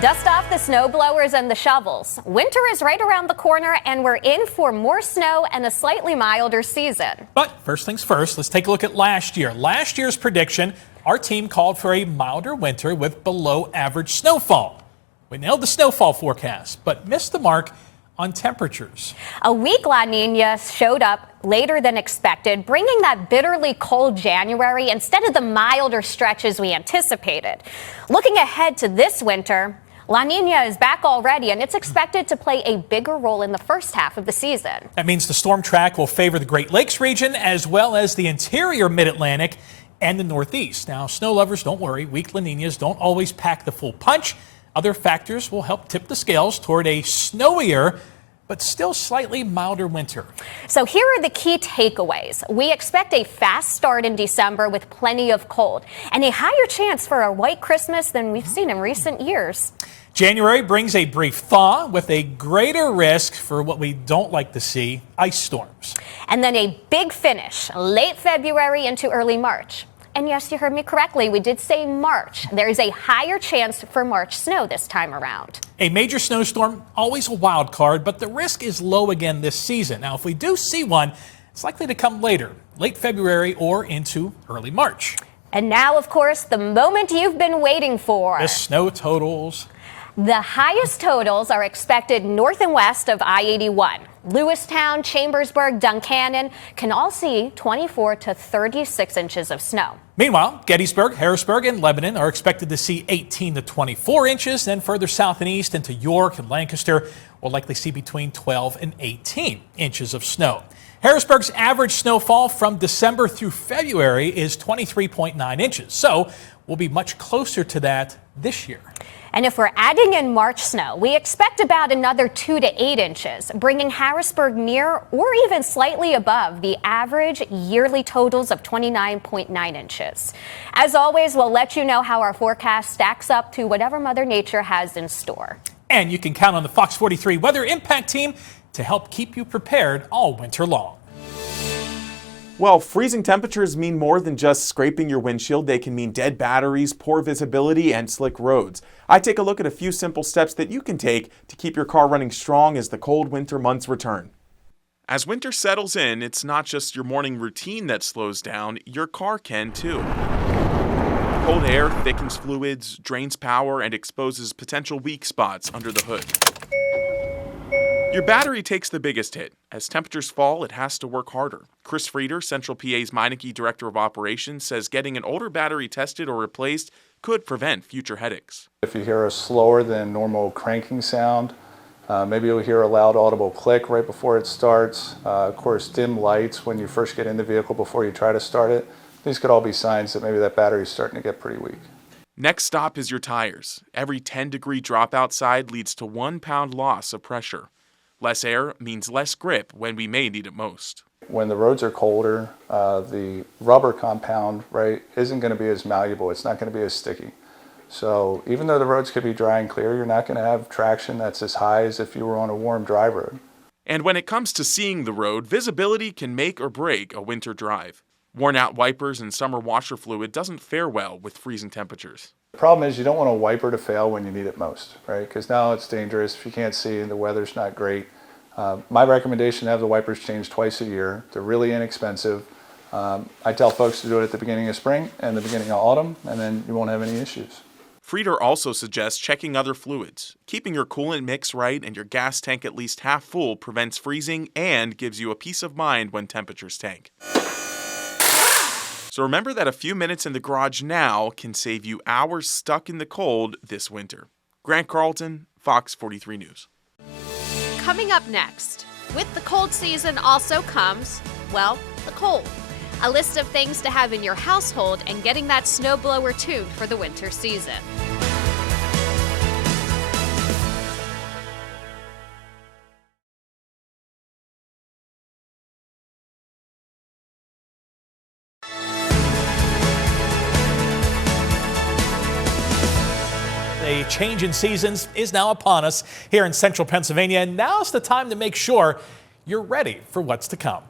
Dust off the snow blowers and the shovels. Winter is right around the corner, and we're in for more snow and a slightly milder season. But first things first, let's take a look at last year. Last year's prediction, our team called for a milder winter with below average snowfall. We nailed the snowfall forecast, but missed the mark on temperatures. A weak La Nina showed up later than expected, bringing that bitterly cold January instead of the milder stretches we anticipated. Looking ahead to this winter, La Nina is back already, and it's expected to play a bigger role in the first half of the season. That means the storm track will favor the Great Lakes region as well as the interior mid-Atlantic and the Northeast. Now, snow lovers, don't worry. Weak La Ninas don't always pack the full punch. Other factors will help tip the scales toward a snowier but still slightly milder winter. So here are the key takeaways. We expect a fast start in December with plenty of cold and a higher chance for a white Christmas than we've seen in recent years. January brings a brief thaw with a greater risk for what we don't like to see, ice storms. And then a big finish late February into early March. And yes, you heard me correctly. We did say March. There is a higher chance for March snow this time around. A major snowstorm, always a wild card, but the risk is low again this season. Now, if we do see one, it's likely to come later, late February or into early March. And now, of course, the moment you've been waiting for. The snow totals. The highest totals are expected north and west of I-81. Lewistown, Chambersburg, Duncannon can all see 24 to 36 inches of snow. Meanwhile, Gettysburg, Harrisburg, and Lebanon are expected to see 18 to 24 inches. Then further south and east into York and Lancaster will likely see between 12 and 18 inches of snow. Harrisburg's average snowfall from December through February is 23.9 inches. So we'll be much closer to that this year. And if we're adding in March snow, we expect about another 2 to 8 inches, bringing Harrisburg near or even slightly above the average yearly totals of 29.9 inches. As always, we'll let you know how our forecast stacks up to whatever Mother Nature has in store. And you can count on the Fox 43 Weather Impact Team to help keep you prepared all winter long. Well, freezing temperatures mean more than just scraping your windshield. They can mean dead batteries, poor visibility, and slick roads. I take a look at a few simple steps that you can take to keep your car running strong as the cold winter months return. As winter settles in, it's not just your morning routine that slows down, your car can too. Cold air thickens fluids, drains power, and exposes potential weak spots under the hood. Your battery takes the biggest hit. As temperatures fall, it has to work harder. Chris Frieder, Central PA's Meineke Director of Operations, says getting an older battery tested or replaced could prevent future headaches. If you hear a slower than normal cranking sound, maybe you'll hear a loud audible click right before it starts. Of course, dim lights when you first get in the vehicle before you try to start it. These could all be signs that maybe that battery is starting to get pretty weak. Next stop is your tires. Every 10-degree drop outside leads to 1 pound loss of pressure. Less air means less grip when we may need it most. When the roads are colder, the rubber compound, right, isn't going to be as malleable. It's not going to be as sticky. So even though the roads could be dry and clear, you're not going to have traction that's as high as if you were on a warm drive road. And when it comes to seeing the road, visibility can make or break a winter drive. Worn-out wipers and summer washer fluid doesn't fare well with freezing temperatures. The problem is you don't want a wiper to fail when you need it most, right? Because now it's dangerous if you can't see and the weather's not great. My recommendation to have the wipers changed twice a year. They're really inexpensive. I tell folks to do it at the beginning of spring and the beginning of autumn, and then you won't have any issues. Frieder also suggests checking other fluids. Keeping your coolant mix right and your gas tank at least half full prevents freezing and gives you a peace of mind when temperatures tank. So remember that a few minutes in the garage now can save you hours stuck in the cold this winter. Grant Carlton, Fox 43 News. Coming up next, with the cold season also comes, well, the cold. A list of things to have in your household and getting that snowblower tuned for the winter season. A change in seasons is now upon us here in central Pennsylvania, and now's the time to make sure you're ready for what's to come.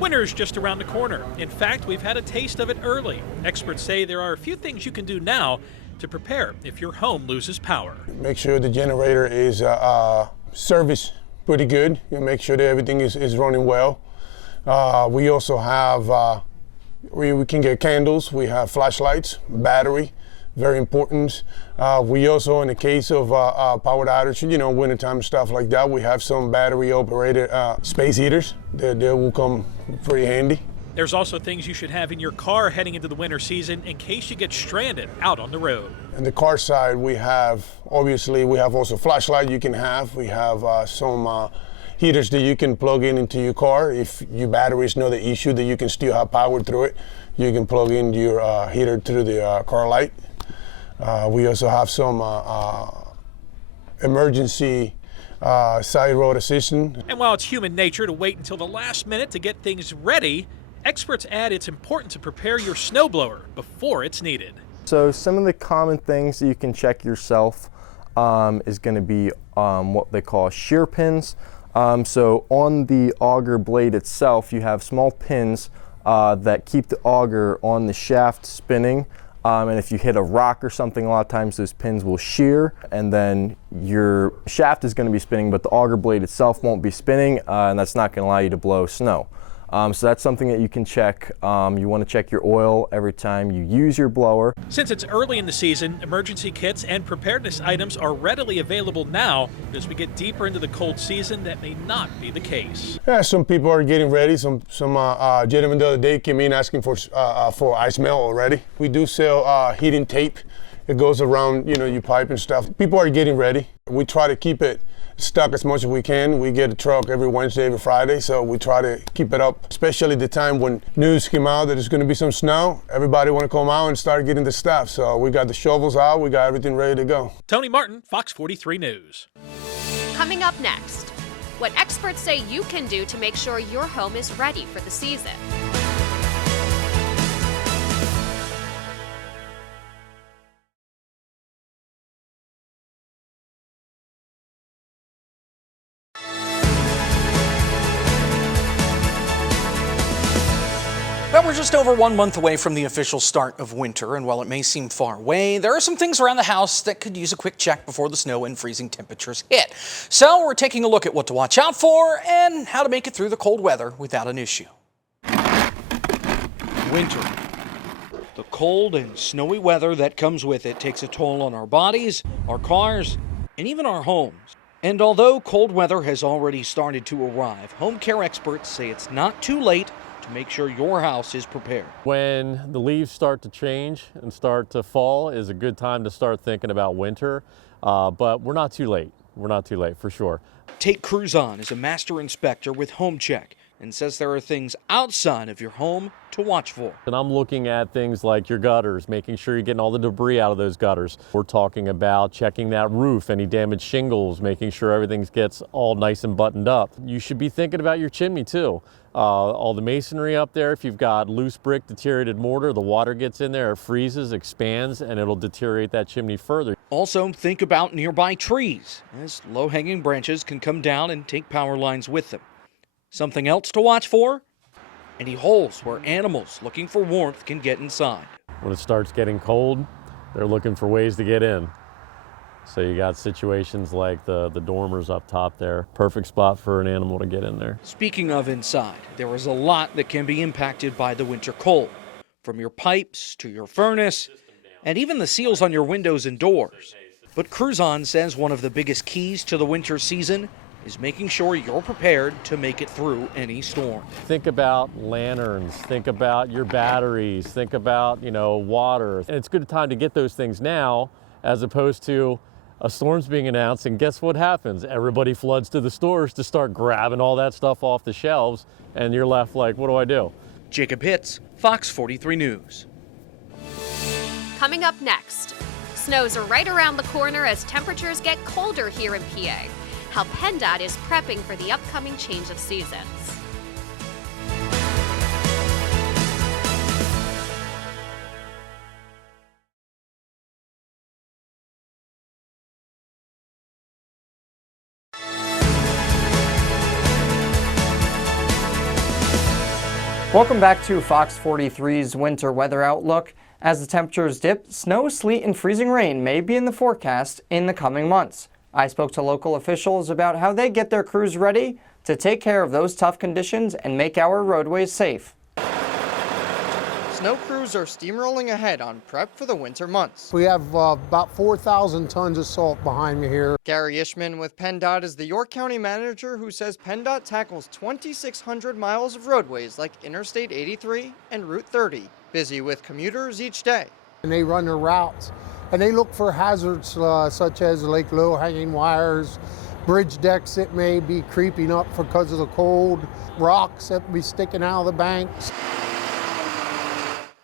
Winter is just around the corner. In fact, we've had a taste of it early. Experts say there are a few things you can do now to prepare if your home loses power. Make sure the generator is serviced pretty good. You make sure that everything is running well. We also have, we can get candles, we have flashlights, battery, very important. We also, in the case of powered outage, wintertime stuff like that, we have some battery operated space heaters that will come pretty handy. There's also things you should have in your car heading into the winter season in case you get stranded out on the road. On the car side, we have also flashlight you can have. We have some heaters that you can plug into your car. If your battery is not the issue, that you can still have power through it, you can plug in your heater through the car light. We also have some emergency side road assistance. And while it's human nature to wait until the last minute to get things ready, experts add it's important to prepare your snowblower before it's needed. So some of the common things that you can check yourself is going to be what they call shear pins. So on the auger blade itself, you have small pins that keep the auger on the shaft spinning. And if you hit a rock or something, a lot of times those pins will shear, and then your shaft is going to be spinning, but the auger blade itself won't be spinning, and that's not going to allow you to blow snow. So that's something that you can check. You want to check your oil every time you use your blower. Since it's early in the season, emergency kits and preparedness items are readily available now. As we get deeper into the cold season, that may not be the case. Yeah, some people are getting ready. Some gentleman the other day came in asking for ice melt already. We do sell heating tape. It goes around, your pipe and stuff. People are getting ready. We try to keep it stuck as much as we can. We get a truck every Wednesday, every Friday, so we try to keep it up, especially the time when news came out that there's going to be some snow. Everybody want to come out and start getting the stuff, so we got the shovels out, we got everything ready to go. Tony Martin, Fox 43 News. Coming up next, what experts say you can do to make sure your home is ready for the season. Well, we're just over 1 month away from the official start of winter, and while it may seem far away, there are some things around the house that could use a quick check before the snow and freezing temperatures hit. So we're taking a look at what to watch out for and how to make it through the cold weather without an issue. Winter. The cold and snowy weather that comes with it takes a toll on our bodies, our cars, and even our homes. And although cold weather has already started to arrive, home care experts say it's not too late to make sure your house is prepared. When the leaves start to change and start to fall is a good time to start thinking about winter, but we're not too late. We're not too late for sure. Tate Cruzon is a master inspector with Home Check and says there are things outside of your home to watch for. And I'm looking at things like your gutters, making sure you're getting all the debris out of those gutters. We're talking about checking that roof, any damaged shingles, making sure everything gets all nice and buttoned up. You should be thinking about your chimney too. All the masonry up there, if you've got loose brick, deteriorated mortar, the water gets in there, it freezes, expands, and it'll deteriorate that chimney further. Also, think about nearby trees, as low-hanging branches can come down and take power lines with them. Something else to watch for? Any holes where animals looking for warmth can get inside. When it starts getting cold, they're looking for ways to get in. So you got situations like the dormers up top there. Perfect spot for an animal to get in there. Speaking of inside, there is a lot that can be impacted by the winter cold. From your pipes to your furnace, and even the seals on your windows and doors. But Cruzon says one of the biggest keys to the winter season is making sure you're prepared to make it through any storm. Think about lanterns, think about your batteries, think about, water. And it's a good time to get those things now as opposed to a storm's being announced, and guess what happens? Everybody floods to the stores to start grabbing all that stuff off the shelves, and you're left like, what do I do? Jacob Hitz, Fox 43 News. Coming up next, snows are right around the corner as temperatures get colder here in PA. How PennDOT is prepping for the upcoming change of seasons. Welcome back to Fox 43's winter weather outlook. As the temperatures dip, snow, sleet, and freezing rain may be in the forecast in the coming months. I spoke to local officials about how they get their crews ready to take care of those tough conditions and make our roadways safe. Snow crews are steamrolling ahead on prep for the winter months. We have about 4,000 tons of salt behind me here. Gary Ishman with PennDOT is the York County manager who says PennDOT tackles 2,600 miles of roadways like Interstate 83 and Route 30, busy with commuters each day. And they run their routes, and they look for hazards such as like low-hanging wires, bridge decks that may be creeping up because of the cold, rocks that be sticking out of the banks.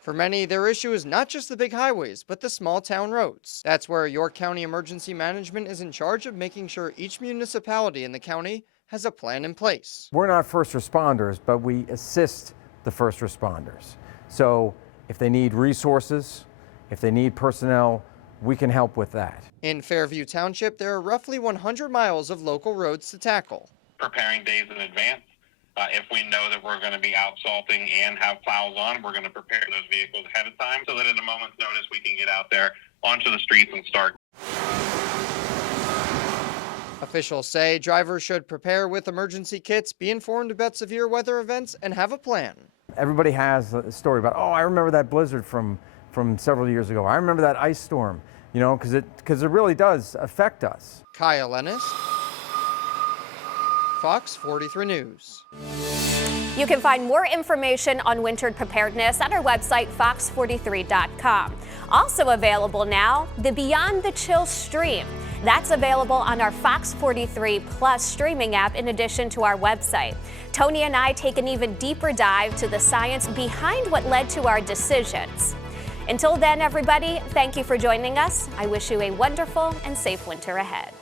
For many, their issue is not just the big highways, but the small town roads. That's where York County Emergency Management is in charge of making sure each municipality in the county has a plan in place. We're not first responders, but we assist the first responders. So if they need resources, if they need personnel, we can help with that. In Fairview Township, there are roughly 100 miles of local roads to tackle. Preparing days in advance. If we know that we're going to be out salting and have plows on, we're going to prepare those vehicles ahead of time so that at a moment's notice we can get out there onto the streets and start. Officials say drivers should prepare with emergency kits, be informed about severe weather events, and have a plan. Everybody has a story about, oh, I remember that blizzard from several years ago. I remember that ice storm, you know, because it really does affect us. Kyle Ennis, Fox 43 News. You can find more information on winter preparedness at our website, fox43.com. Also available now, the Beyond the Chill stream. That's available on our Fox 43 Plus streaming app in addition to our website. Tony and I take an even deeper dive to the science behind what led to our decisions. Until then, everybody, thank you for joining us. I wish you a wonderful and safe winter ahead.